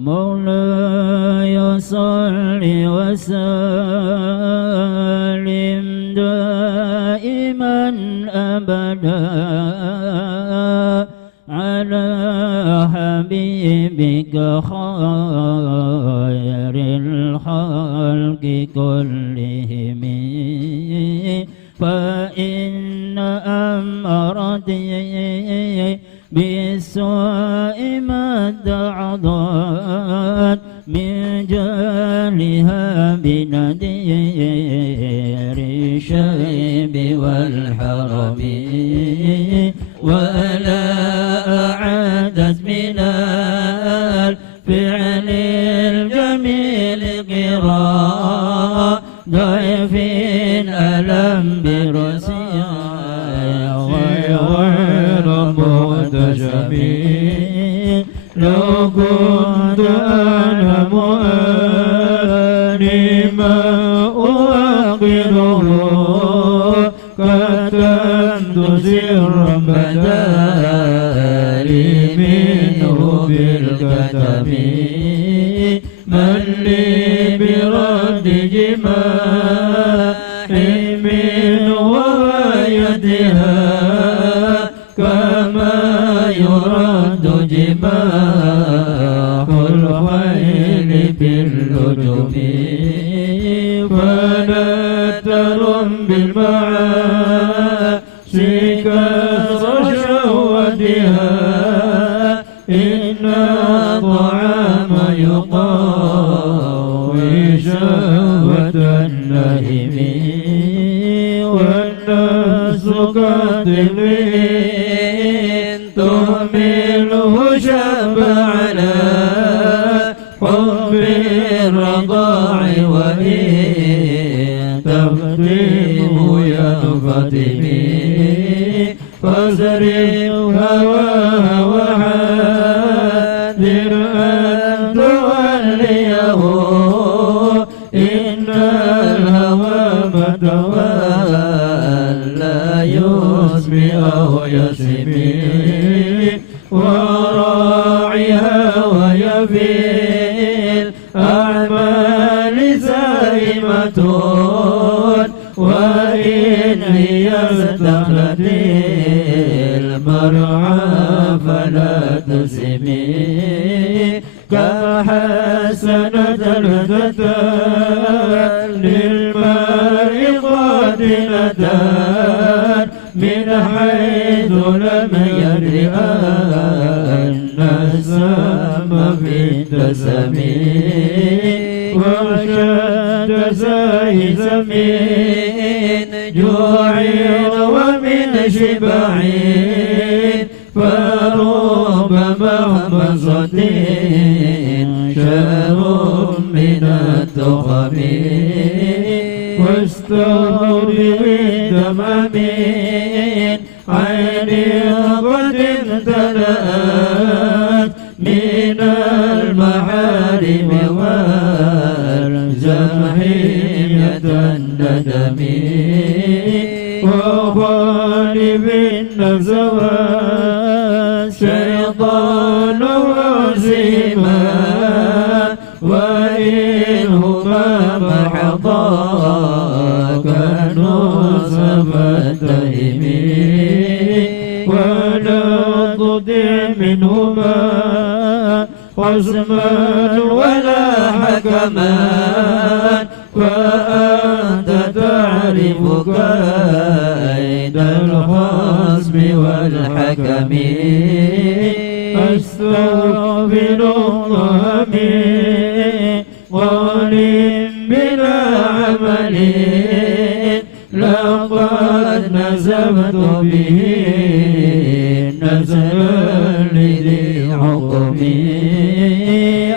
مولاي صل وسلم دائما أبدا على حبيبك خير الخلق كلهم فإن أمرتي بالسوء ما تعضت من جهلها بنذير الشيب والحرم ولا أعادت من الفعل الجميل قراء ضيف ألم برسي غير متشبه لو كنت أنا مؤنما أوقره كتمت سرا بدالي منه بالكتم من لي برد جماح من ورايتها كما يرد جماح الخيل باللجم فنتر بالمعاصي كسر شهوتها إن الطعام يقوي شهوة النهم والناس كالطفل تهمله شاب على حب الرضاع وإن تفتم ينفتم فازرق هواها وحاذر أن توليه إن الهوى متولى يسمي أو يسمي وراعيها وهي في الأعمال سائمة وإن هي استخلت المرعى فلا تسمي كحسنة الفتى للماء قاتلة من حيث لم يدر أن السم في الدسم وشد سيس من جوع ومن شبع فرب مخمصة شهر من التخم واستغرب الدمع من عين قد امتلأت من المحارم والزمحية الندم وغالب النفس والشيطان وسيما وإنهما محضا كانوا سفتهم ولا تطع منهما خصما ولا حكما فأنت تعرف كيد الخصم والحكم أستغفر الله من ظالم بلا عمل لقد نزمت به نزلا لذي حكم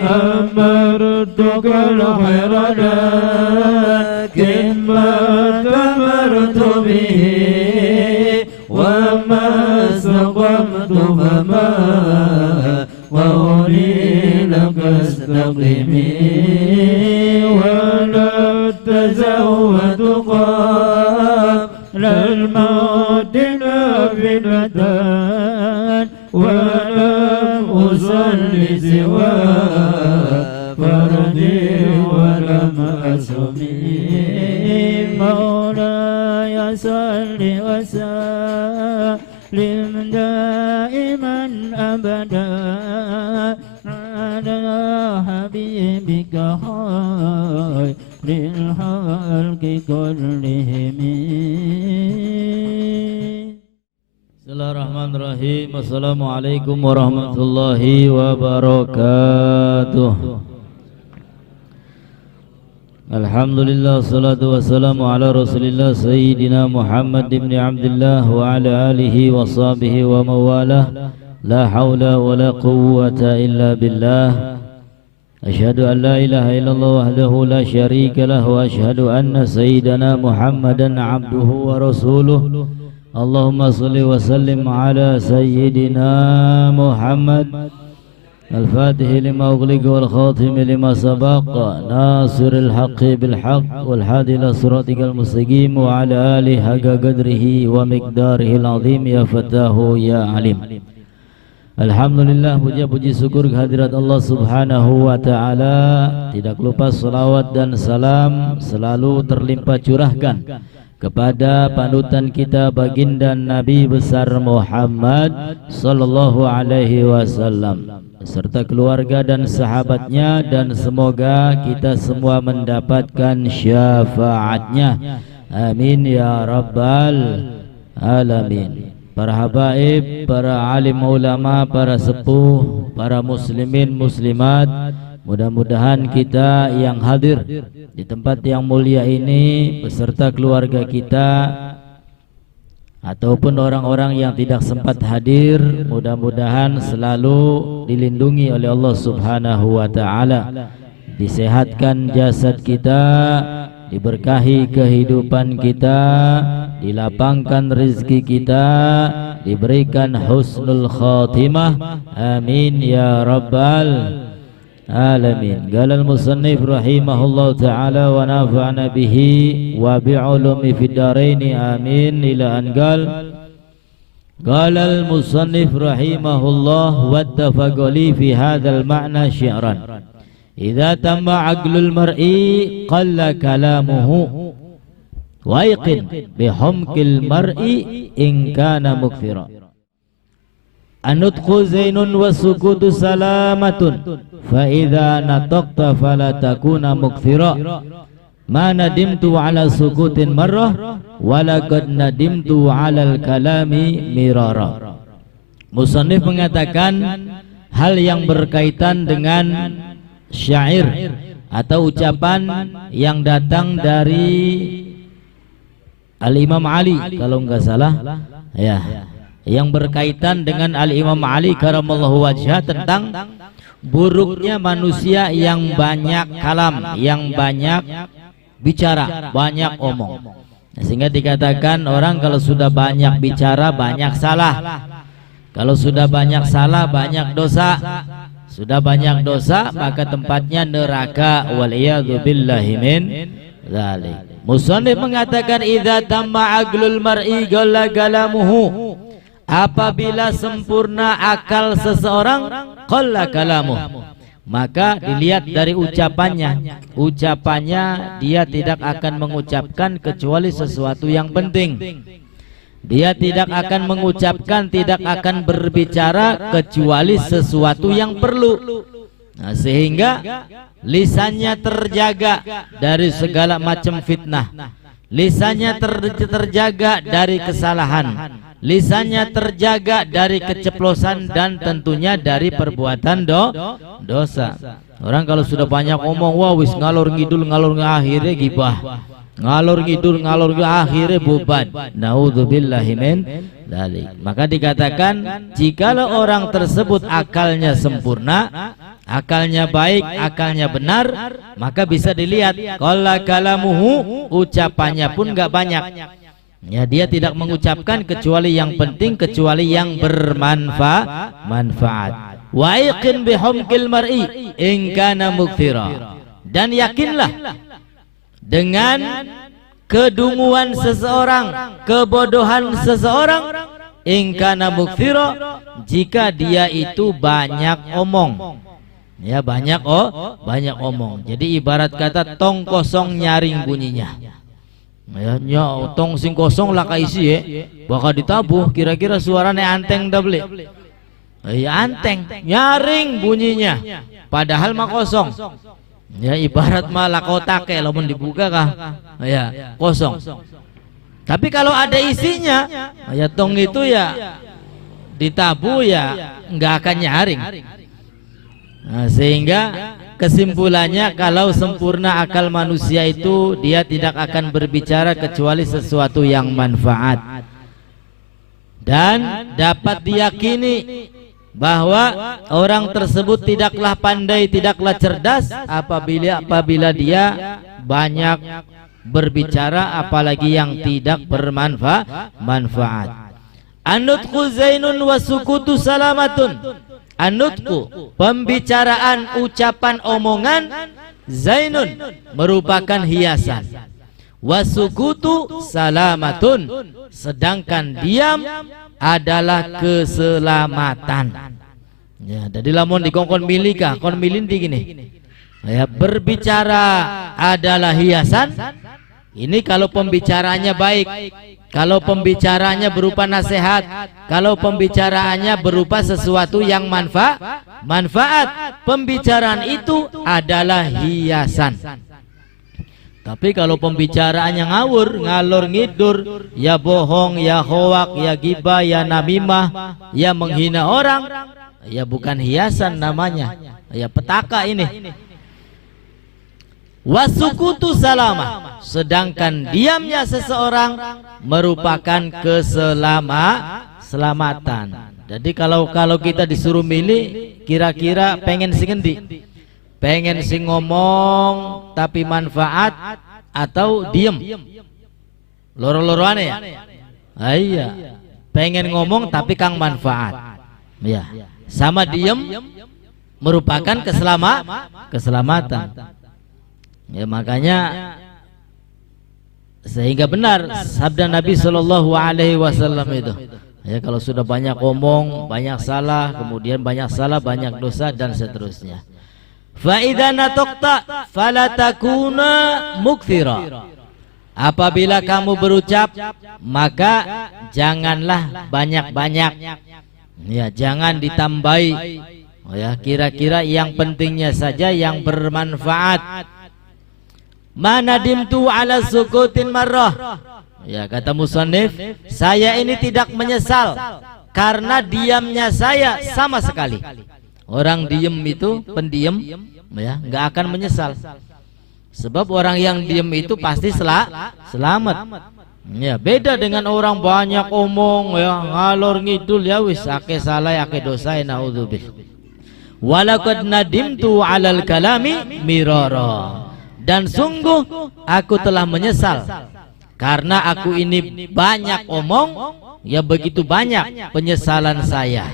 أمرتك الخير لكن ما تمرت به وما سقمت فما قولي لك استقمي ولا تزود قبل الموت نافلة ولم أصل سوى على حبيبك خير الخلق كلهم. Bismillahirrahmanirrahim. Assalamualaikum warahmatullahi wabarakatuh. Alhamdulillah, salatu wassalamu ala rasulillah Sayyidina Muhammad ibn Abdullah wa ala alihi wa sahbihi wa mawalah. La hawla wa la quwwata illa billah. Asyhadu an la ilaha illallah wahdahu la syarika lah, wa asyhadu anna Sayyidina Muhammadan abduhu wa rasuluh. Allahumma salli wa sallim ala Sayyidina Muhammad الفاتح لما أغلق والخاتم لما سبق ناصر الحق بالحق والهادي إلى صراطك المستقيم وعلى آله حق قدره ومقداره العظيم يا فتاه يا عليم. Alhamdulillah, puja-puji syukur kehadirat Allah subhanahu wa ta'ala. Tidak lupa salawat dan salam selalu terlimpah curahkan kepada panutan kita baginda Nabi besar Muhammad sallallahu alaihi wasallam serta keluarga dan sahabatnya, dan semoga kita semua mendapatkan syafaatnya, amin ya rabbal alamin. Para habaib, para alim ulama, para sepuh, para muslimin muslimat, mudah-mudahan kita yang hadir di tempat yang mulia ini beserta keluarga kita ataupun orang-orang yang tidak sempat hadir, mudah-mudahan selalu dilindungi oleh Allah subhanahu wa ta'ala, disehatkan jasad kita, diberkahi kehidupan kita, dilapangkan rezeki kita, diberikan husnul khatimah, amin ya rabbal alamin. Galal musannif rahimahullah ta'ala wa nafa'na bihi wa bi'ulumi fid daraini amin. Ila an galal musannif rahimahullah wattafaqali fi hadzal ma'na syi'ran idza tamma aqlul mar'i qalla kalamuhu wa yaqin bihumkil mar'i in kana mukthira. Anutqu zainun wa sukutu salamatun fa idza nataqta fala takuna mukthira. Ma nadimtu ala sukutin marrah wa laqad nadimtu ala al-kalami mirara. Musannif mengatakan hal yang berkaitan dengan syair atau ucapan yang datang dari Al-Imam Ali kalau enggak salah ya, yang berkaitan dengan Al-Imam Ali karamallahu wajhah tentang buruknya manusia yang banyak kalam, yang banyak bicara, banyak omong. Sehingga dikatakan orang kalau sudah banyak bicara banyak salah, kalau sudah banyak salah banyak dosa, sudah banyak dosa maka tempatnya neraka, waliyadzu billahi min dzalik. Musannif mengatakan idza tamma aqlul mar'i galla kalamuhu, apabila sempurna akal seseorang, qalla kalamuh, maka dilihat dari ucapannya. Ucapannya dia tidak akan mengucapkan kecuali sesuatu yang penting. Dia tidak akan mengucapkan, tidak akan berbicara kecuali sesuatu yang perlu. Nah, sehingga lisannya terjaga dari segala macam fitnah, lisannya terjaga dari kesalahan, lisannya terjaga dari keceplosan, dan tentunya dari perbuatan dosa. Orang kalau sudah banyak omong, wah wis ngalor ngidul akhirnya gibah, ngalor ngidul akhirnya beban. Naudzubillahi min dzalik. Maka dikatakan jikalau orang tersebut akalnya sempurna, akalnya baik, akalnya benar, maka bisa dilihat qalla kalamuhu, ucapannya pun enggak banyak. Ya, dia tidak mengucapkan kecuali yang penting, kecuali yang bermanfaat. Wa yaqin bihumkil mar'i in kana mukthira, dan yakinlah dengan kedunguan seseorang, kebodohan seseorang, in kana mukthira, jika dia itu banyak omong. Ya, banyak omong. Jadi ibarat kata tong kosong nyaring bunyinya. Ya, tong sing kosong lah kaisi ya, bakal ditabuh kira-kira suaranya anteng dable. Ya anteng, nyaring bunyinya, padahal mah kosong. Ya ibarat malah kotake lamun dibuka kah? Ya kosong. Tapi kalau ada isinya, ya tong itu ya ditabu ya nggak akan nyaring. Nah, sehingga kesimpulannya kalau sempurna akal manusia itu dia tidak akan berbicara kecuali sesuatu yang manfaat. Dan dapat diyakini bahwa orang tersebut tidaklah pandai, tidaklah cerdas apabila dia banyak berbicara, apalagi yang tidak bermanfaat. Anutku zainun wa sukutu salamatun. Anutku, pembicaraan, ucapan, omongan, zainun, merupakan hiasan. Wasukutu salamatun, sedangkan diam adalah keselamatan. Ya, jadi lamun dikongkon milika, kon milin gini. Ya, berbicara adalah hiasan. Ini kalau pembicaranya baik. Kalau pembicaraannya berupa nasihat, kalau pembicaraannya berupa sesuatu yang manfaat, pembicaraan itu adalah hiasan. Tapi kalau pembicaraannya ngawur, ngalor ngidur, ya bohong, ya hoak, ya gibah, ya namimah, ya menghina orang, ya bukan hiasan namanya, ya petaka ini. Wasukutu salamah, sedangkan diamnya seseorang merupakan keselamatan. Jadi kalau kita disuruh milih, kira-kira pengen sing endi? Pengen sing ngomong tapi manfaat atau diem? Loro-loroane ya? Iya. Pengen ngomong tapi kang manfaat. Ya. Sama diem merupakan keselamatan. Ya, makanya sehingga benar sabda Nabi Shallallahu Alaihi Wasallam itu, ya, kalau sudah banyak omong, banyak salah, kemudian banyak salah, banyak dosa dan seterusnya. Fa idza nataqta fala takuna mukthira. Apabila kamu berucap, maka janganlah banyak-banyak. Ya, jangan ditambahi. Oh ya, kira-kira yang pentingnya saja, yang bermanfaat. Manadimtu ala sukutin marrah. Ya, kata musannif, saya ini tidak menyesal karena diamnya saya sama sekali. Orang diem itu, pendiam, ya, nggak akan menyesal. Sebab orang yang diem itu pasti selamat. Ya, beda dengan orang banyak omong, ya, ngalor ngidul, ya wis ake salah, ake dosa, naudzubillah. Walaqad nadimtu alal kalami mirara. Dan sungguh aku telah menyesal karena aku ini banyak omong, ya begitu banyak penyesalan saya.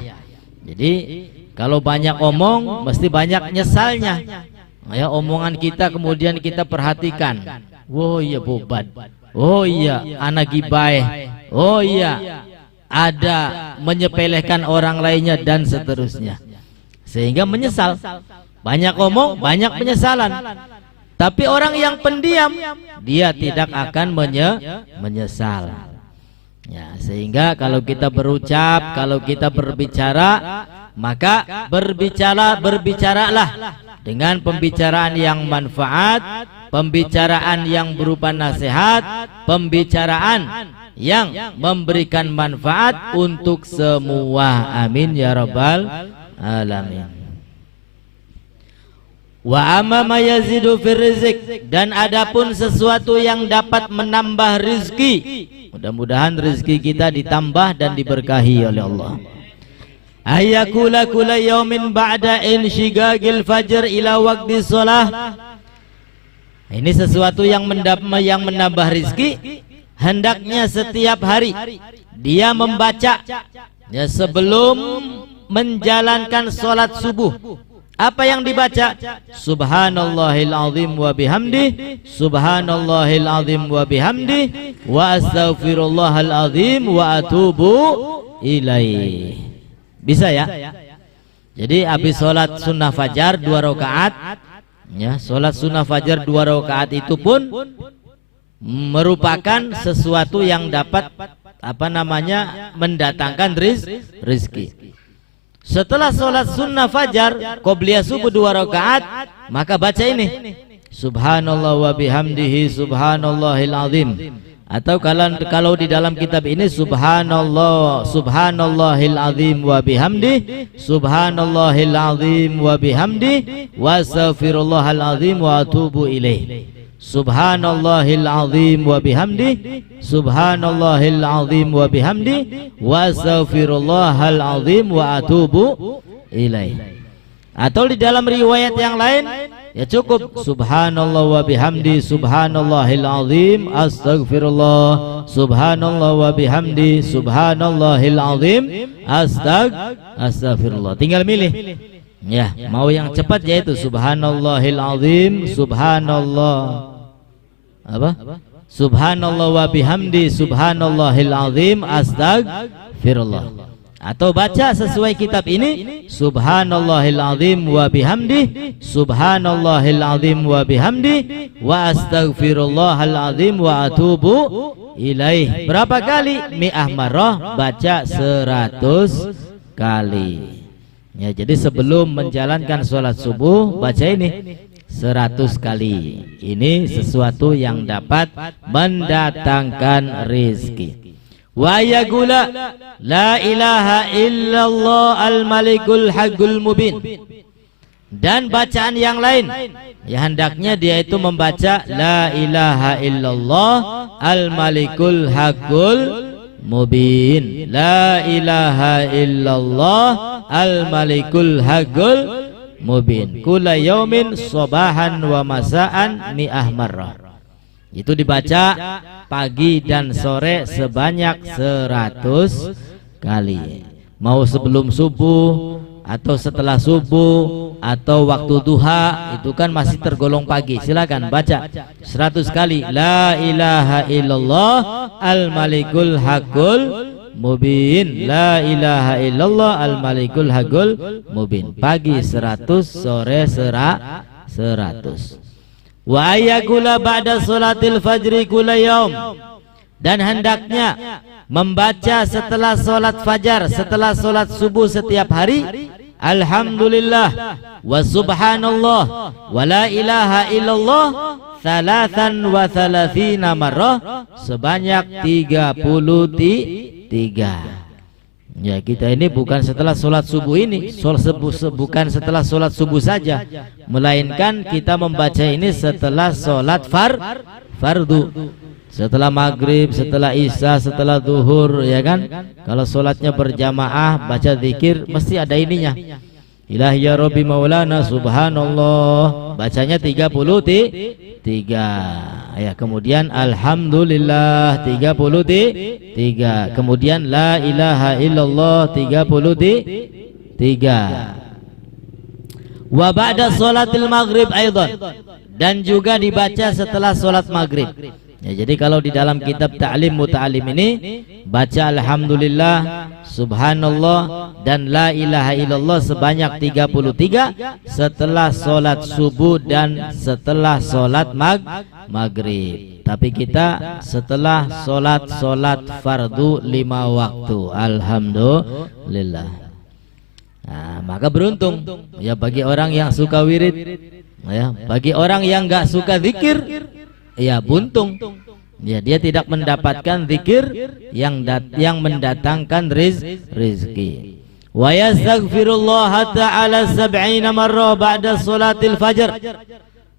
Jadi kalau banyak omong mesti banyak nyesalnya. Ya, omongan kita kemudian kita perhatikan. Oh iya bobat. Oh iya anak gibaih. Oh iya ada menyepelekan orang lainnya dan seterusnya. Sehingga menyesal. Banyak omong, banyak penyesalan. Tapi orang yang pendiam, dia tidak akan menyesal. Ya, sehingga kalau kita berucap, kalau kita berbicara, maka berbicaralah dengan pembicaraan yang manfaat, pembicaraan yang berupa nasihat, pembicaraan yang memberikan manfaat untuk semua. Amin ya rabbal alamin. Wa amma ma yazidu fir rizq, dan adapun sesuatu yang dapat menambah rizki, mudah-mudahan rizki kita ditambah dan diberkahi oleh Allah. Ayakula kula yaumin ba'da inshigagil fajr ila waqti shalah. Ini sesuatu yang menambah rizki. Hendaknya setiap hari dia membaca, ya, sebelum menjalankan sholat subuh. Apa yang dibaca? Subhanallahil azim wa bihamdi, subhanallahil azim wa bihamdi, wa astaghfirullahal azim wa atubu ilaih. Bisa ya? Jadi habis sholat sunnah fajar 2 rakaat, ya, sholat sunnah fajar 2 rakaat itu pun merupakan sesuatu yang dapat mendatangkan rizki. Setelah sholat sunnah fajar, qobliyah subuh 2 rakaat, maka baca ini, subhanallah wa bihamdihi subhanallahil azim. Atau kalau di dalam kitab ini subhanallah subhanallahil azim wa bihamdi subhanallahil azim wa bihamdi wa astaghfirullahal azim wa atubu ilaih. Subhanallahil azim wa bihamdi subhanallahil azim wa bihamdi wa astaghfirullahal azim wa atubu ilaih. Atau di dalam riwayat yang lain ya cukup subhanallah wa bihamdi subhanallahil azim astaghfirullah subhanallah wa bihamdi subhanallahil azim astaghfirullah. Tinggal milih ya, mau yang cepat yaitu subhanallahil azim subhanallah subhanallah wa bihamdi subhanallahil azim astaghfirullah. Atau baca sesuai kitab ini subhanallahil azim wa bihamdi subhanallahil azim wa bihamdi wa astaghfirullahal azim wa atubu ilaih. Berapa kali? Mi'ah marrah, baca 100 kali. Ya, jadi sebelum menjalankan sholat subuh baca ini 100 kali. Ini sesuatu yang dapat mendatangkan rizki. Wa yaqula la ilaha illallah al-malikul haqqul mubin. Dan bacaan yang lain ya hendaknya dia itu membaca la ilaha illallah al-malikul haqqul mubin. La ilaha illallah al-malikul haqqul mubin. Kula yaumin sobahan wa masaan mi'ah marrah. Itu dibaca pagi dan sore sebanyak 100 kali. Mau sebelum subuh atau setelah subuh atau waktu duha, itu kan masih tergolong pagi. Silakan baca 100 kali la ilaha illallah al-malikul haqqul mubin. La ilaha illallah al-malikul haqqul mubin. Pagi 100, sore 100. Wa ayakula ba'da salatil fajri kula yaum. Dan hendaknya membaca setelah salat fajar, setelah salat subuh setiap hari, alhamdulillah wa subhanallah wa la ilaha illallah thalathan wa thalathina marrah, sebanyak 33. Ya, kita ini bukan setelah sholat subuh ini, bukan setelah sholat subuh saja, melainkan kita membaca ini setelah sholat fardu, setelah maghrib, setelah isya, setelah duhur, ya kan? Kalau sholatnya berjamaah baca zikir mesti ada ininya. Ilahi ya Rabbi Maulana subhanallah, bacanya 33. Ya, kemudian alhamdulillah 33. Kemudian la ilaha illallah 33. Wa ba'da sholatil maghrib aidan, dan juga dibaca setelah sholat maghrib. Ya, jadi kalau di dalam kitab Ta'lim Muta'alim ini baca alhamdulillah, subhanallah dan la ilaha illallah sebanyak 33 setelah sholat subuh dan setelah sholat maghrib. Tapi kita setelah sholat fardu 5 waktu. Alhamdulillah. Nah, maka beruntung ya bagi orang yang suka wirid, ya, bagi orang yang nggak suka zikir, ya buntung. Ya, dia tidak mendapatkan zikir yang mendatangkan rizki. Wa yastaghfirullah ta'ala 70 marrah ba'da salatil fajr.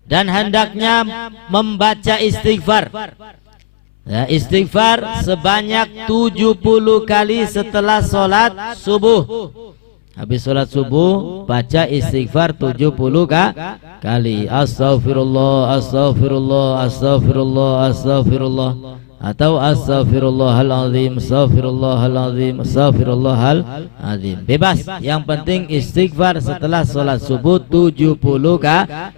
Dan hendaknya membaca istighfar. Ya, istighfar sebanyak 70 kali setelah salat subuh. Habis sholat subuh baca istighfar 70 kali. Astaghfirullah, astaghfirullah, astaghfirullah, astaghfirullah. Atau astaghfirullahaladzim, astaghfirullahaladzim, astaghfirullahaladzim. Bebas, yang penting istighfar setelah sholat subuh 70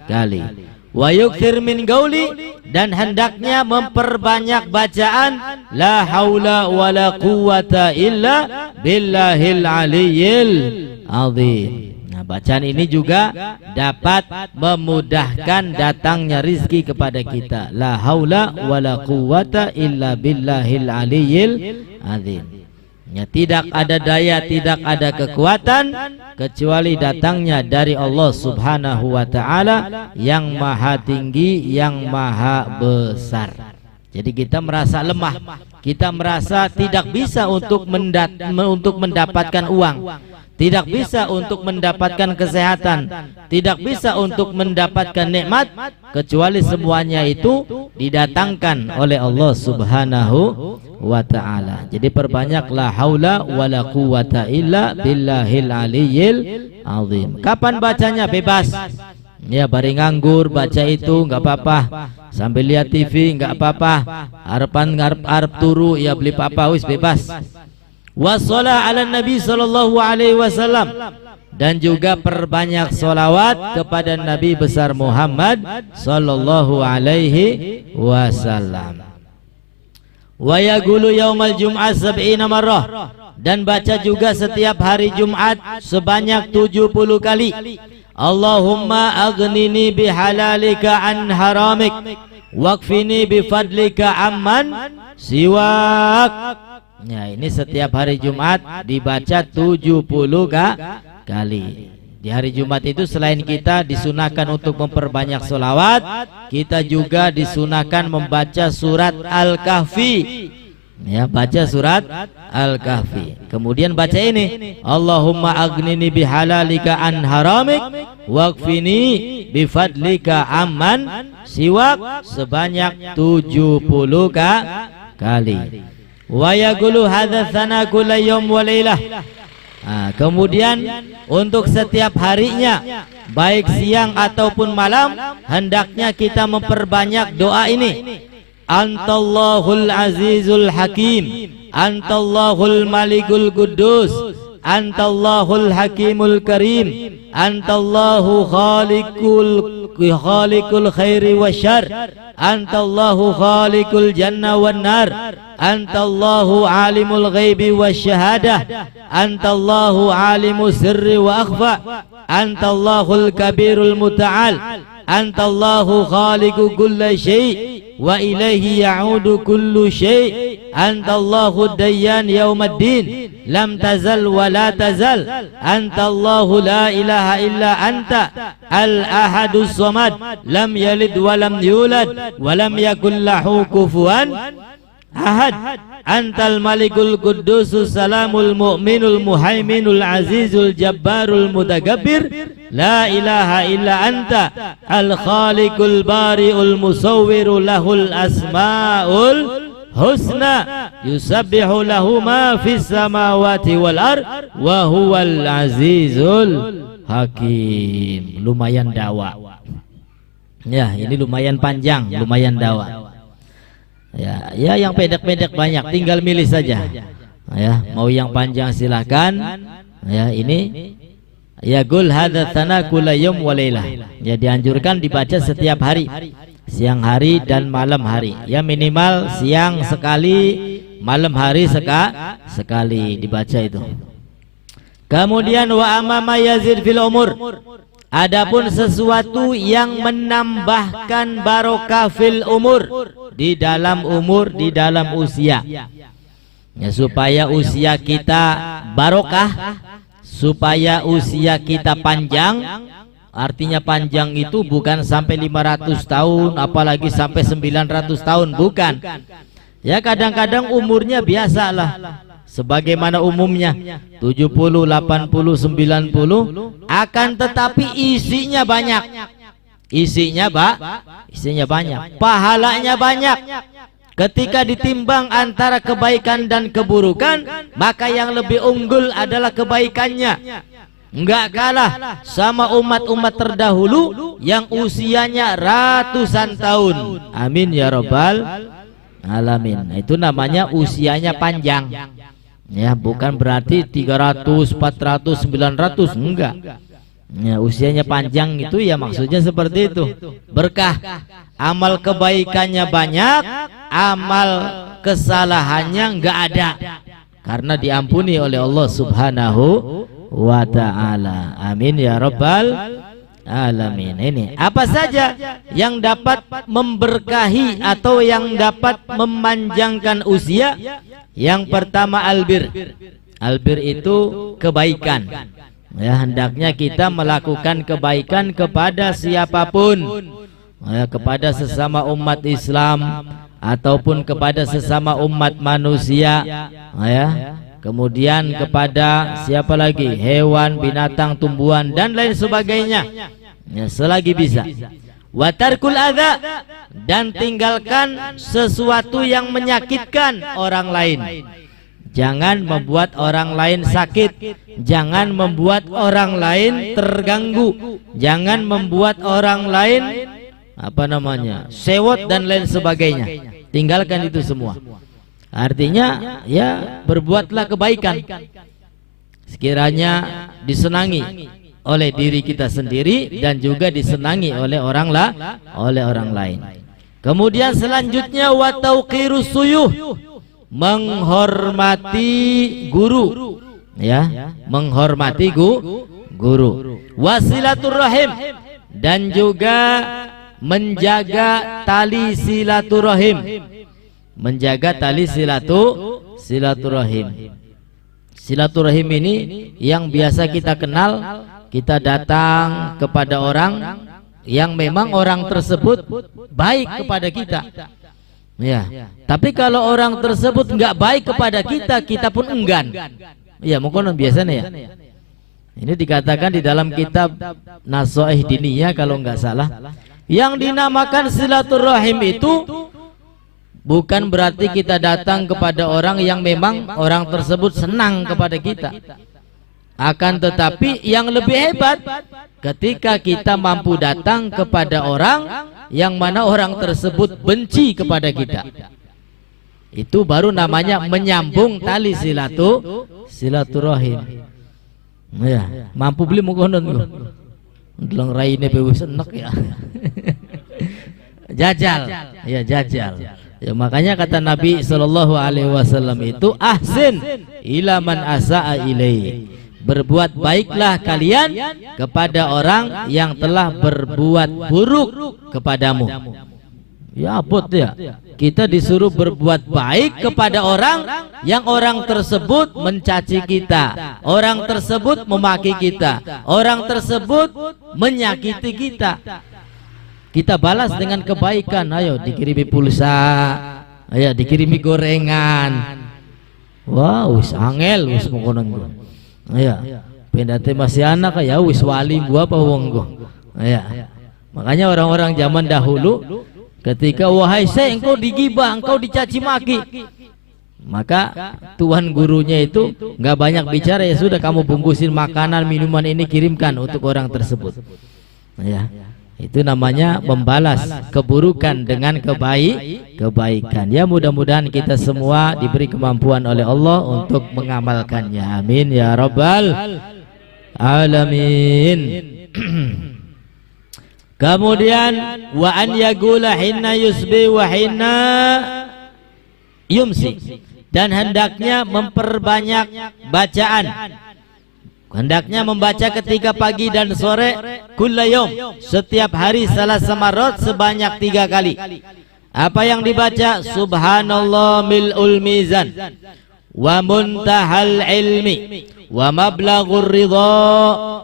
kali. Wa yukthir min gauli, dan hendaknya memperbanyak bacaan la haula wala quwata illa billahil aliyyil azim. Nah, bacaan ini juga dapat memudahkan datangnya rizki kepada kita. La haula wala quwata illa billahil aliyyil azim. Ya, tidak ada daya, tidak ada kekuatan kecuali datangnya dari Allah Subhanahu wa taala yang maha tinggi, yang maha besar. Jadi kita merasa lemah, kita merasa tidak bisa untuk mendapatkan uang, tidak bisa untuk mendapatkan kesehatan, tidak bisa untuk mendapatkan nikmat, kecuali semuanya itu didatangkan oleh Allah Subhanahu wa ta'ala. Jadi perbanyak la haula wala quwata illa billahil aliyyil azim. Kapan bacanya? Bebas. Ya, bari nganggur baca itu nggak apa-apa. Sambil lihat TV nggak apa-apa. Arep turu ya beli apa wis bebas. Wassalah ala Nabi sallallahu alaihi wasallam, dan juga perbanyak solawat kepada Nabi besar Muhammad sallallahu alaihi wasallam. Wa yaqulu yaumal jum'ah sab'ina marrah, dan baca juga setiap hari Jumat sebanyak 70 kali. Allahumma aghnini bihalalika an haramik wakfini bifadlika amman siwak. Ya, ini setiap hari Jumat dibaca 70 kali. Di hari Jumat itu selain kita disunahkan untuk memperbanyak sholawat, kita juga disunahkan membaca surat Al-Kahfi. Ya, baca surat Al-Kahfi. Kemudian baca ini, Allahumma aghnini bihalalika an haramik wakfini bifadlika amman siwak, sebanyak 70 kali. Wa yaqulu hadza tsana kulla yaum wa lailah. Kemudian untuk setiap harinya, baik siang ataupun malam, hendaknya kita memperbanyak doa ini. Antallahul azizul hakim, antallahul malikul quddus, antallahul hakimul karim, antallahu khaliqul khairi wasyarr, antallahu khaliqul janna wan nar, antallahu alimul ghaibi wasyahadah, antallahu alimus sirri wa akhfa, antallahul kabirul muta'al, antallahu khaliqu kulli syai' wa ilaihi ya'udu kullu syai', antallahu dayyan yaumaddin, lam tazal wa la tazal, antallahu la ilaha illa anta al-ahadus samad, lam yalid wa lam yulad wa lam yakul lahu kufuwan ahad, antal malikul quddusus salamul mu'minul muhaiminul azizul jabbarul mutakabbir, la ilaha illa anta al khaliqul bari'ul musawwiru lahul asmaul husna, yusabbihu lahu ma fis samawati wal ard wa huwal azizul hakim. Lumayan dawa. Ya, ini lumayan panjang, lumayan dawa. Ya, yang pendek-pendek banyak, tinggal milih saja. Ya, mau yang panjang silakan. Ya, ini ya qul hadza tsana kulla yaum wa lailah. Ya, dianjurkan dibaca setiap hari, siang hari dan malam hari. Ya, minimal siang sekali, malam hari sekali dibaca itu. Kemudian wa amama yazid fil umur, adapun sesuatu yang menambahkan barokah fil umur, di dalam umur, di dalam usia. Ya, supaya usia kita barokah, supaya usia kita panjang. Artinya panjang itu bukan sampai 500 tahun, apalagi sampai 900 tahun, bukan. Ya, kadang-kadang umurnya biasalah, sebagaimana umumnya 70, 80, 90, akan tetapi isinya banyak. Isinya banyak, pahalanya banyak. Ketika ditimbang antara kebaikan dan keburukan, maka yang lebih unggul adalah kebaikannya. Enggak kalah sama umat-umat terdahulu yang usianya ratusan tahun. Amin ya rabbal alamin. Itu namanya usianya panjang. Ya, bukan berarti 300, 400, 900, enggak. Ya, usianya panjang itu ya maksudnya seperti itu. Berkah, amal kebaikannya banyak, amal kesalahannya enggak ada, karena diampuni oleh Allah Subhanahu wa ta'ala. Amin ya rabbal alamin. Ini apa saja yang dapat memberkahi atau yang dapat memanjangkan usia? Yang pertama albir. Albir itu kebaikan. Ya, hendaknya kita melakukan kebaikan kepada siapapun, ya, kepada sesama umat Islam ataupun kepada sesama umat manusia, ya. Kemudian kepada siapa lagi? Hewan, binatang, tumbuhan dan lain sebagainya. Ya, selagi bisa. Wa tarkul adza, dan tinggalkan sesuatu yang menyakitkan orang lain. Jangan membuat orang lain sakit, jangan membuat orang lain terganggu, jangan membuat orang lain sewot dan lain sebagainya. Tinggalkan itu semua. Artinya ya berbuatlah kebaikan sekiranya disenangi oleh diri kita sendiri dan juga disenangi oleh orang lain. Kemudian selanjutnya wa tauqirus suyuh, menghormati guru, ya, menghormati guru. Wasilaturrahim, dan juga menjaga tali silaturahim, menjaga tali silaturahim. Silaturahim ini yang biasa kita kenal. Kita datang kepada orang yang memang orang tersebut baik kepada kita, ya. Tapi kalau orang tersebut nggak baik kepada kita, kita pun enggan. Ya, mungkin biasanya ya. Ini dikatakan di dalam kitab Nasoih Diniyah kalau nggak salah. Yang dinamakan silaturahim itu bukan berarti kita datang kepada orang yang memang orang tersebut senang kepada kita. Akan tetapi yang lebih hebat ketika kita mampu datang kepada orang yang mana orang tersebut benci kepada kita. Itu baru namanya menyambung tali silaturahim. Ya, mampu beli mukonon go. Delang raine pe wis enek ya. Jajal. Ya, jajal. Ya, makanya kata Nabi sallallahu alaihi wasallam itu ahsin ila man asaa ilaihi. Berbuat baiklah kalian kepada orang yang telah berbuat buruk kepadamu. Ya abot ya, kita disuruh berbuat baik kepada orang yang orang tersebut mencaci kita, orang tersebut memaki kita, orang tersebut menyakiti kita. Kita balas dengan kebaikan. Ayo dikirimi pulsa, ayo dikirimi gorengan. Wow, wis angel wis mengkonon. Ya, pendate masih anak ya wis wali gua apa wong gua. Ya. Makanya orang-orang zaman dahulu ketika wahai saya engkau digibah, engkau dicaci maki, maka tuan gurunya itu nggak banyak bicara, ya sudah kamu bungkusin makanan minuman ini kirimkan untuk orang tersebut. Ya. Itu namanya membalas keburukan dengan kebaikan. Ya, mudah-mudahan kita semua diberi kemampuan oleh Allah untuk mengamalkannya. Amin ya rabbal alamin. Kemudian wa an yaqula hinna yusbi wa hinna yumsi, dan hendaknya memperbanyak bacaan. Hendaknya membaca ketika pagi dan sore, kullayom, setiap hari salah samarot sebanyak 3 kali. Apa yang dibaca? Subhanallah mil'ul mizan, wa muntahal ilmi, wa mablaghur ridha,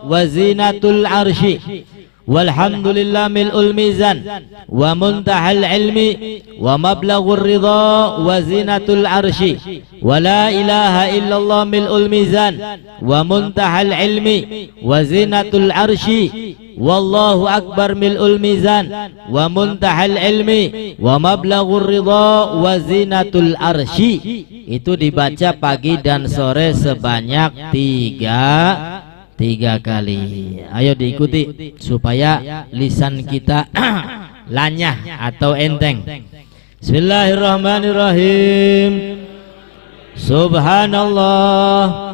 wa zinatul arshi, walhamdulillah mil'ul mizan, wa muntahal ilmi, wa mablaghur ridha, wa zinatul arshi, wa la ilaha illallah mil'ul mizan, wa muntahal ilmi, wa zinatul arshi, wallahu akbar mil'ul mizan, wa muntahal ilmi, wa mablaghur ridha, wa zinatul arshi. Itu dibaca pagi dan sore sebanyak 3 kali. Ayo diikuti supaya lisan kita lanyah atau enteng. Bismillahirrahmanirrahim. Subhanallah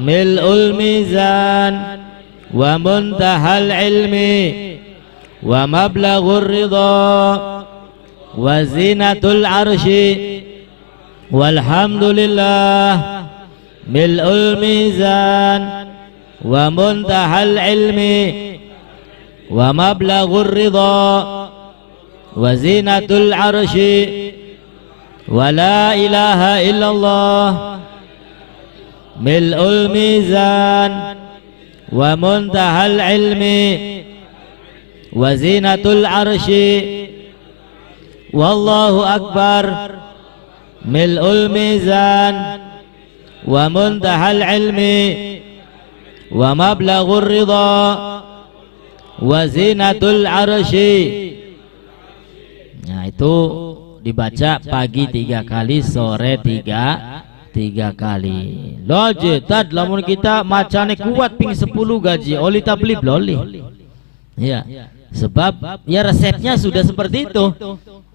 mil'ul mizan, wa muntahal ilmi, wa mablaghur ridha, wa zinatul arshi, walhamdulillah mil'ul mizan, wa muntahal ilmi, wa mablaghur ridha, wa zinatul arshi, wa la ilaha illallah mil'ul mizan wa muntahal ilmi wa zinatul arsy wallahu akbar mil'ul mizan wa muntahal ilmi wa mablaghur ridha wa zinatul arsy. Nah, itu dibaca pagi 3 kali, sore 3 kali. Lojetad lamun kita macane kuat ping 10 gaji oli tablib loli. Ya, sebab ya resepnya sudah seperti itu.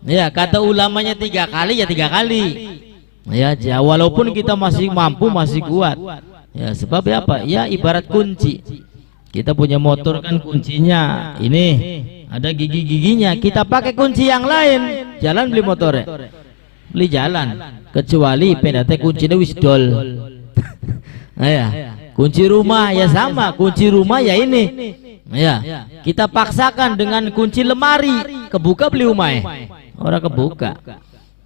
Ya, kata ulamanya 3 kali ya 3 kali. Ya, walaupun kita masih mampu, masih kuat. Ya, sebab ya apa? Ya ibarat kunci. Kita punya motor kan kuncinya ini ada gigi-giginya, kita pakai kunci yang lain, jalan beli motornya, beli jalan. Kecuali pendate kuncinya wisdol. Ya, kunci rumah ya sama, kunci rumah ya ini. Ya, kita paksakan dengan kunci lemari, kebuka beli rumah orang kebuka.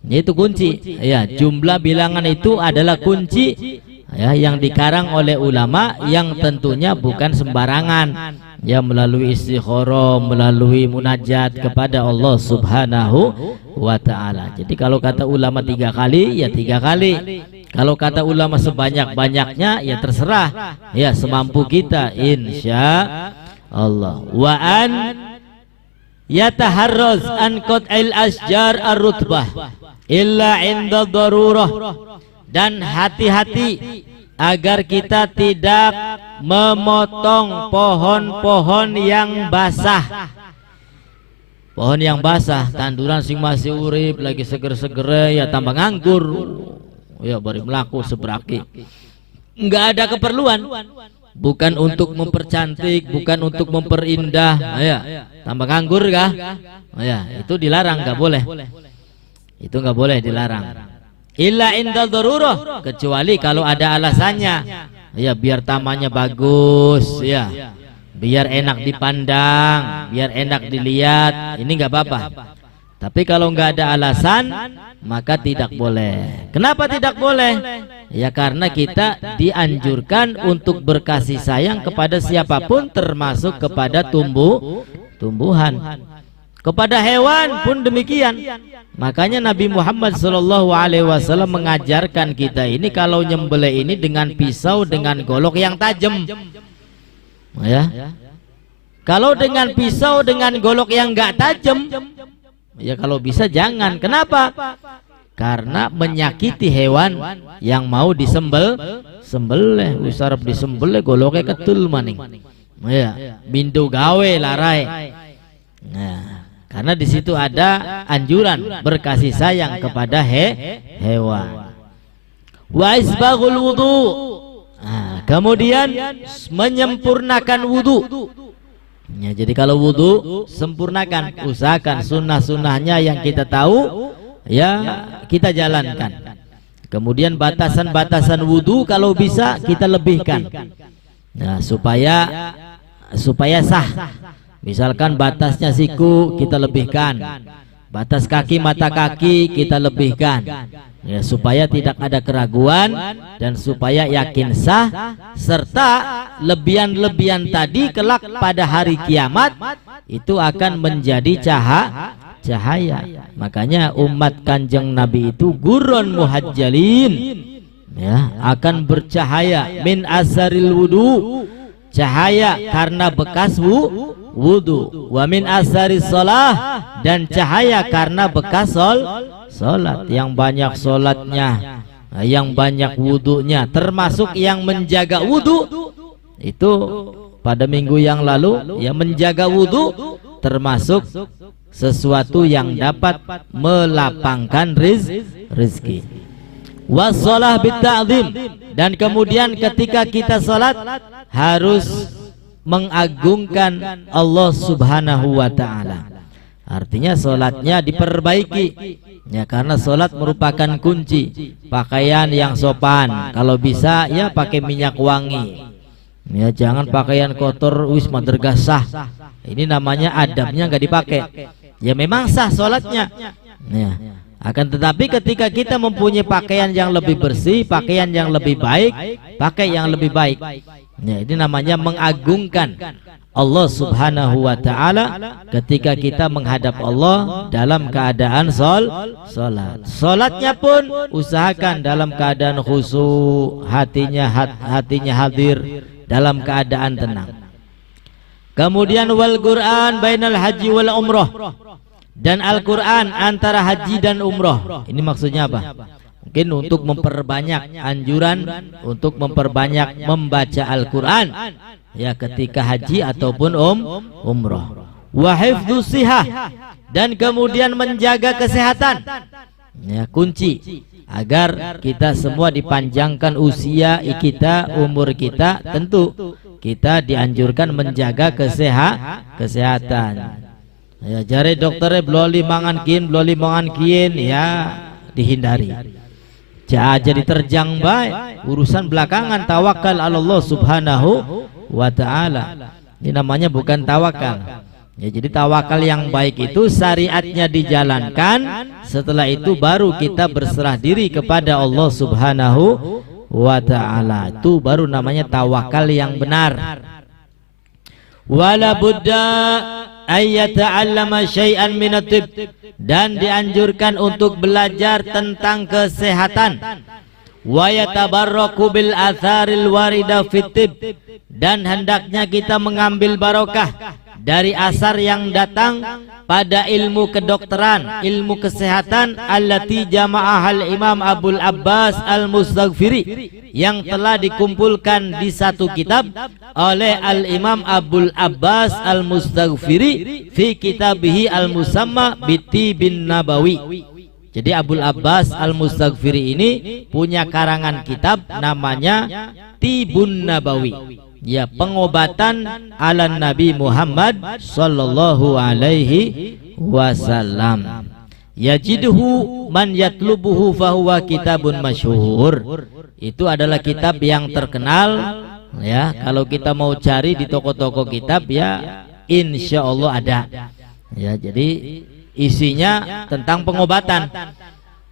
Itu kunci. Ya, jumlah bilangan itu adalah kunci. Ya, yang dikarang oleh ulama yang tentunya bukan sembarangan, ya melalui istikharah, melalui munajat kepada Allah Subhanahu wa ta'ala. Jadi kalau kata ulama 3 kali ya 3 kali, kalau kata ulama sebanyak-banyaknya ya terserah, ya semampu kita insya Allah. Wa an yataharraz an qat'il asjar ar-rutbah illa inda darurah, dan hati-hati agar kita tidak memotong pohon-pohon yang basah. Pohon yang basah, tanduran sing masih urip lagi seger-seger ya tambah nganggur. Ya bari melaku seberaki. Enggak ada keperluan. Bukan untuk mempercantik, bukan untuk memperindah. Ya, tambah nganggur kah? Ya, itu dilarang, enggak boleh. Itu enggak boleh, dilarang. Illa inda darurah, kecuali kalau ada alasannya. Ya biar tamannya bagus, ya biar enak dipandang, biar enak dilihat, ini nggak apa-apa. Tapi kalau nggak ada alasan maka tidak boleh. Kenapa tidak boleh? Ya karena kita dianjurkan untuk berkasih sayang kepada siapapun, termasuk kepada tumbuhan. Kepada hewan pun demikian. Makanya Nabi Muhammad SAW mengajarkan kita ini kalau nyembelih ini dengan pisau dengan golok yang tajam. Ya. Kalau dengan pisau dengan golok yang enggak tajam, ya kalau bisa jangan. Kenapa? Karena menyakiti hewan yang mau sembelih, usarap disembelih goloknya ketul maning. Ya, bindu gawe larai. Nah, karena di situ ada anjuran berkasih sayang kepada hewan. Wa isbaghul wudu. Nah, kemudian menyempurnakan wudu. Ya, jadi kalau wudu sempurnakan, usahakan sunnah-sunnahnya yang kita tahu ya kita jalankan. Kemudian batasan-batasan wudu kalau bisa kita lebihkan. Nah, supaya sah. Misalkan batasnya siku kita lebihkan, batas kaki mata kaki kita lebihkan, ya supaya tidak ada keraguan dan supaya yakin sah, serta lebihan-lebihan tadi kelak pada hari kiamat itu akan menjadi cahaya. Makanya umat Kanjeng Nabi itu gurun muhajjalin, ya akan bercahaya min asaril wudu, cahaya karena bekas wudu, wa min asari sholah, dan cahaya karena bekas sholat. Yang banyak sholatnya, yang banyak wudunya, termasuk yang menjaga wudu itu pada minggu yang lalu, ya menjaga wudu termasuk sesuatu yang dapat melapangkan rizki. Wassalah bitta'zim, dan kemudian ketika kita sholat harus mengagungkan Allah Subhanahu wa ta'ala. Artinya sholatnya diperbaiki, ya karena sholat merupakan kunci. Pakaian yang sopan, kalau bisa ya pakai minyak wangi, ya jangan pakaian kotor wis madergah sah. Ini namanya adabnya nggak dipakai, ya memang sah sholatnya, ya Akan tetapi ketika kita mempunyai pakaian yang lebih bersih, pakaian yang lebih baik, pakai yang lebih baik. Ya, ini namanya mengagungkan Allah Subhanahu wa taala ketika kita menghadap Allah dalam keadaan salat. Salatnya pun usahakan dalam keadaan khusyuk, hatinya hadir dalam keadaan tenang. Kemudian wal Quran bainal haji wal umrah, dan Al-Quran antara haji dan umroh. Ini maksudnya apa? Mungkin untuk memperbanyak anjuran untuk memperbanyak membaca Al-Quran ya ketika haji ataupun umroh. Wa hifdzus shihah, dan kemudian menjaga kesehatan. Ya, kunci agar kita semua dipanjangkan usia kita, umur kita, tentu kita dianjurkan menjaga kesehatan. Ya, jari dokternya beloli mangan kien ya dihindari. Jadi terjang baik urusan belakangan, tawakal Allah Subhanahu wa taala. Ini namanya bukan tawakal. Ya, jadi tawakal yang baik itu syariatnya dijalankan, setelah itu baru kita berserah diri kepada Allah Subhanahu wa taala. Itu baru namanya tawakal yang benar. Wala budda ayyata'allama syai'an minat-tib, dan dianjurkan untuk belajar tentang kesehatan. Wa yatabarraku bil atharil warida fit-tib, dan hendaknya kita mengambil barokah dari asar yang datang pada ilmu kedokteran, ilmu kesehatan allati jama'ahal Imam Abul Abbas Al-Mustaghfiri, yang telah dikumpulkan di satu kitab oleh Al-Imam Abul Abbas Al-Mustaghfiri fi kitabihi al-musamma bitibin nabawi. Jadi Abul Abbas Al-Mustaghfiri ini punya karangan kitab namanya Tibun Nabawi. Ya, pengobatan ala Nabi Muhammad sallallahu alaihi wasallam. Yajiduhu man yatlubuhu fahuwa kitabun masyhur. Itu adalah kitab yang terkenal ya. Kalau kita mau cari di toko-toko kitab ya insya Allah ada. Ya, jadi isinya tentang pengobatan.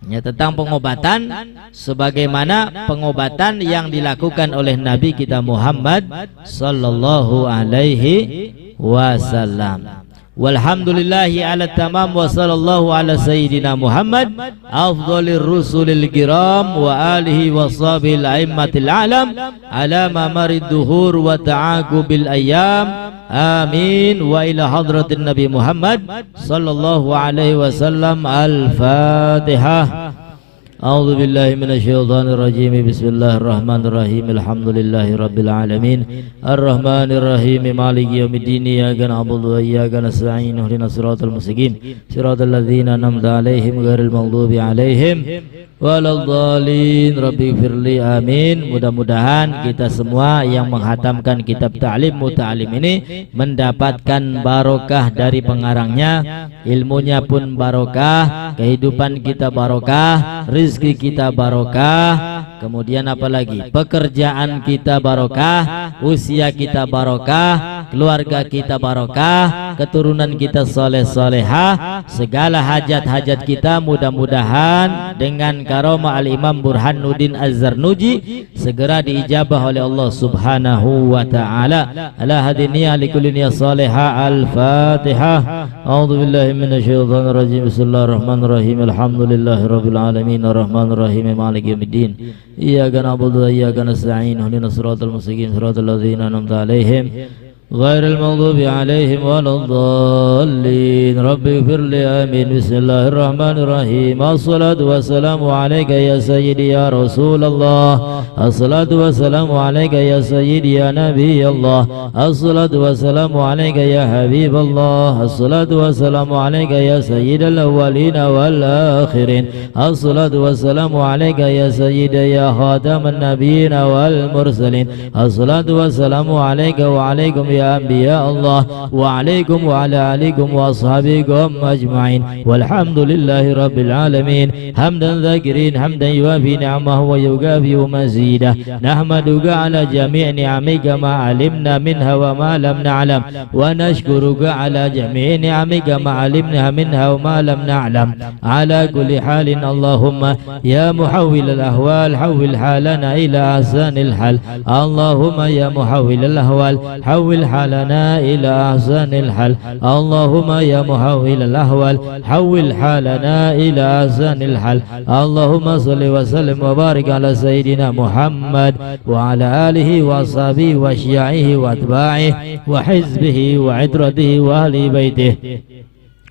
Ya, tentang pengobatan sebagaimana pengobatan yang dilakukan oleh Nabi kita Muhammad sallallahu alaihi wasallam. Walhamdulillahi ala tamam wa sallallahu ala sayyidina Muhammad afdalir rusulil kiram wa alihi wa sahbihi a'immatil a'lam ala mamarid duhur wa ta'aqubil ayyam. Amin. Wa ila hadratin Nabi Muhammad sallallahu alaihi wasallam. Al-Fatihah. A'udzu billahi minasyaitonir rajim. Bismillahirrahmanirrahim. Alhamdulillahi rabbil alamin. Arrahmanir rahim. Maliki yaumiddin. Iyyaka na'budu wa iyyaka nasta'in. Ihdinas siratal mustaqim. Siratal ladzina an'amta 'alaihim ghairil maghdubi 'alaihim waladdallin. Rabbighfirli. Amin. Mudah-mudahan kita semua yang menghatamkan kitab Ta'lim Muta'allim ini mendapatkan barokah dari pengarangnya, ilmunya pun barokah, kehidupan kita barokah, rezeki kita barokah, kemudian apalagi pekerjaan kita barokah, usia kita barokah, keluarga kita barokah, keturunan kita soleh-solehah, segala hajat-hajat kita mudah-mudahan dengan karomah Al-Imam Burhanuddin Az-Zarnuji segera diijabah oleh Allah Subhanahu wa ta'ala. Ala hadiniya likulli niyah salihah. Al-Fatihah. A'udzu billahi minasyaitonir rajim. Bismillahirrahmanirrahim. Alhamdulillahi rabbil alamin. Arrahmanir rahim. Maliki yaumiddin. Iyyaka na'budu wa iyyaka nasta'in. Ihdinas siratal mustaqim. Siratal ladzina an'amta 'alaihim ghairil maghdubi 'alaihim waladdallin. Rabbighfirli. Amin. Bismillahirrahmanirrahim. Assalatu wassalamu 'alaika ya sayyidi ya Rasulullah. Assalatu wassalamu 'alaika ya sayyidi ya Nabiyallah. Assalatu wassalamu 'alaika ya Habiballah. Assalatu wassalamu 'alaika ya sayyidal awwalin wal akhirin. Assalatu wassalamu 'alaika ya sayyidi ya khataman nabiyyin wal mursalin. Assalatu wassalamu 'alaika wa 'alaikum ya يا أنبياء الله وعليكم وعلى آلكم وأصحابكم أجمعين والحمد لله رب العالمين حمدا ذاكرين حمدا يوافي نعمه ويكافئ مزيده نحمدك على جميع نعمك ما علمنا منها وما لم نعلم ونشكرك على جميع نعمك ما علمنا منها وما لم نعلم على كل حال اللهم يا محول الأحوال حول حالنا إلى أحسن الحال اللهم يا محول الأحوال حول حالنا إلى أحسن الحال اللهم يا محول الأحوال حول حالنا إلى أحسن الحال اللهم صل وسلم وبارك على سيدنا محمد وعلى آله وصحبه وشيعه وأتباعه وحزبه وعترته وأهل بيته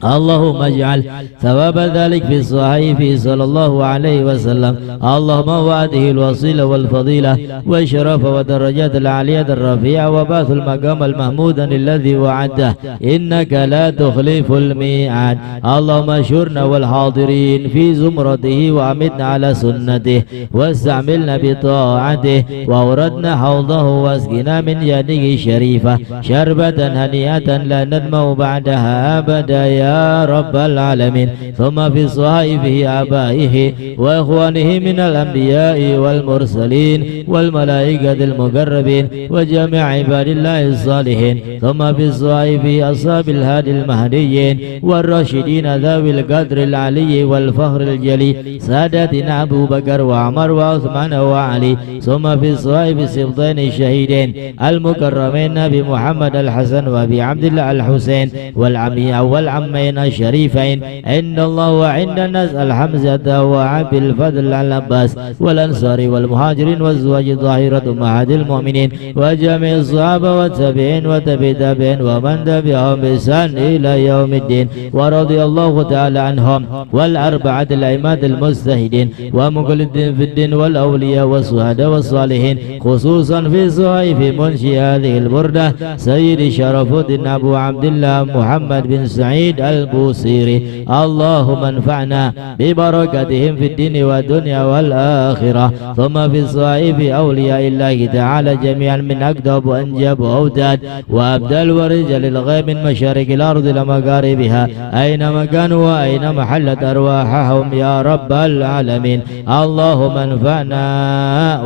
اللهم اجعل ثواب ذلك في الصحيفة صلى الله عليه وسلم اللهم وآته الوصيلة والفضيلة والشرف والدرجات العالية الرفيعة وبعث المقام المحمود الذي وعده إنك لا تخلف الميعاد اللهم اشرنا والحاضرين في زمرته وأمتنا على سنته واستعملنا بطاعته وأوردنا حوضه واسقنا من يده الشريفة شربة هنيئة لا ندمع بعدها أبدا يا رب العالمين ثم في صحائفه آبائه وإخوانه من الأنبياء والمرسلين والملائكة المقربين وجميع عباد الله الصالحين ثم في صحائف أصحاب الهادي المهديين والراشدين ذوي القدر العلي والفخر الجلي سادتنا أبو بكر وعمر وعثمان وعلي ثم في صحائف سبطين الشهيدين المكرمين بمحمد الحسن وأبي عبد الله الحسين والعمين الشريفين عند الله وعند الناس الحمزة وعبد الفضل العباس والأنصار والمهاجرين والزواج الظاهرة أمهات المؤمنين وجميع الصحابة والتابعين وتابعين ومن تبعهم بإحسان إلى يوم الدين ورضي الله تعالى عنهم والأربعة الأئمة المجتهدين ومقلدين في الدين والأولياء والشهداء والصالحين خصوصا في صحيف منشئ هذه البردة سيد شرف الدين أبو عبد الله محمد بن سعيد البوصيري اللهم انفعنا ببركتهم في الدين والدنيا والآخرة ثم في صحائف أولياء الله تعالى جميعا من أكتب وأنجب وأوداد وأبدال ورجال الغيب من مشارق الأرض لمغاربها أينما كانوا وأين محلت أرواحهم يا رب العالمين اللهم انفعنا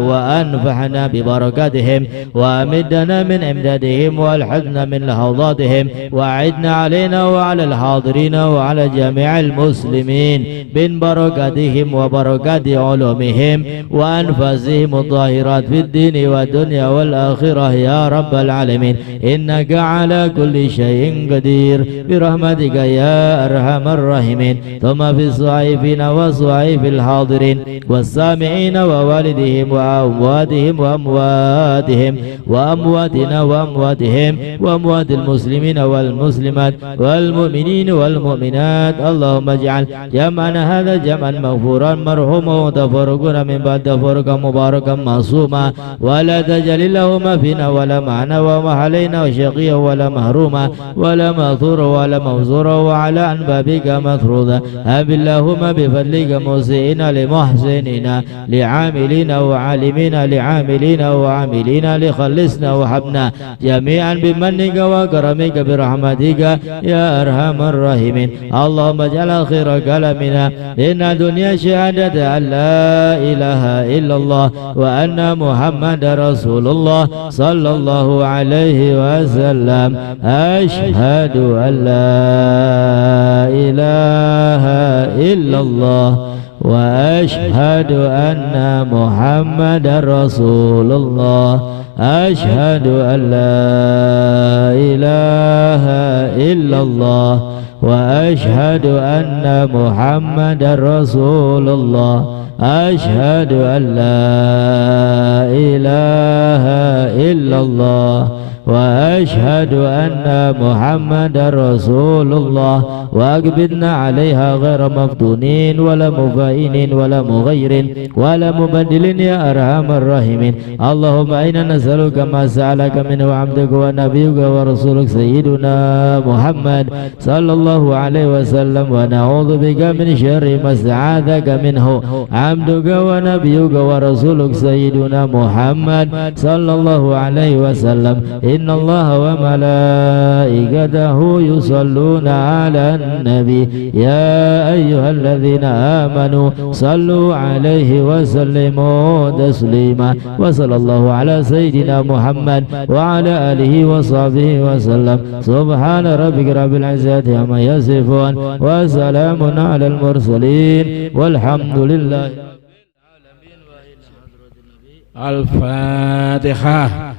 وأنفعنا ببركاتهم وأمدنا من إمدادهم والحزن من لحظاتهم وأعدنا علينا وعلى الحاضرين وعلى جميع المسلمين من بركاتهم وبركات علومهم وأنفاسهم الظاهرات في الدين والدنيا والآخرة يا رب العالمين إنك على كل شيء قدير برحمتك يا أرحم الراحمين ثم في صحائفنا وصحائف الحاضرين والسامعين ووالدهم وأمواتهم وأمواتهم وأمواتنا وأمواتهم وأموات المسلمين والمسلمات والمؤمنين والمؤمنات اللهم اجعل جمعنا هذا جمعا مغفورا مرحوما وتفرقنا من بعد تفرقا مباركا معصوما ولا تجعل اللهم فينا ولا معنا وما علينا وشقيا ولا محروما ولا مأثورا ولا موزورا وعلى أنبابك مفروضا هب اللهم بفضلك موسئنا لمحسننا لعاملين وعالمين لعاملين وعاملين لخلصنا وحبنا جميعا بمنك وكرمك برحمتك يا أرحم الراحمين اللهم اجعل خير كلامنا إن دنيا شهادة أن لا إله إلا الله وأن محمد رسول الله صلى الله عليه وسلم أشهد أن لا إله إلا الله وأشهد أن محمد رسول الله أشهد أن لا إله إلا الله وأشهد أن محمد رسول الله أشهد أن لا إله إلا الله وأشهد أن محمد رسول الله وأقبضنا عليها غير مفتونين ولا مفائنين ولا مغير ولا مبدل يا أرحم الراحمين اللهم إنا نسألك ما سألك منه عبدك ونبيك ورسولك سيدنا محمد صلى الله عليه وسلم ونعوذ بك من شر ما استعاذك منه عبدك ونبيك ورسولك سيدنا محمد صلى الله عليه وسلم innallaha wa malaikatahu yusalluna 'alan nabi ya ayyuhalladzina amanu sallu 'alaihi wa sallimu taslima wa sallallahu ala sayyidina Muhammad wa ala alihi wa sahbihi wa sallam subhana rabbika rabbil izzati amma yasifun wa salamun 'alal mursalin walhamdulillahi rabbil alamin wa ila hadratin nabi al-fatihah.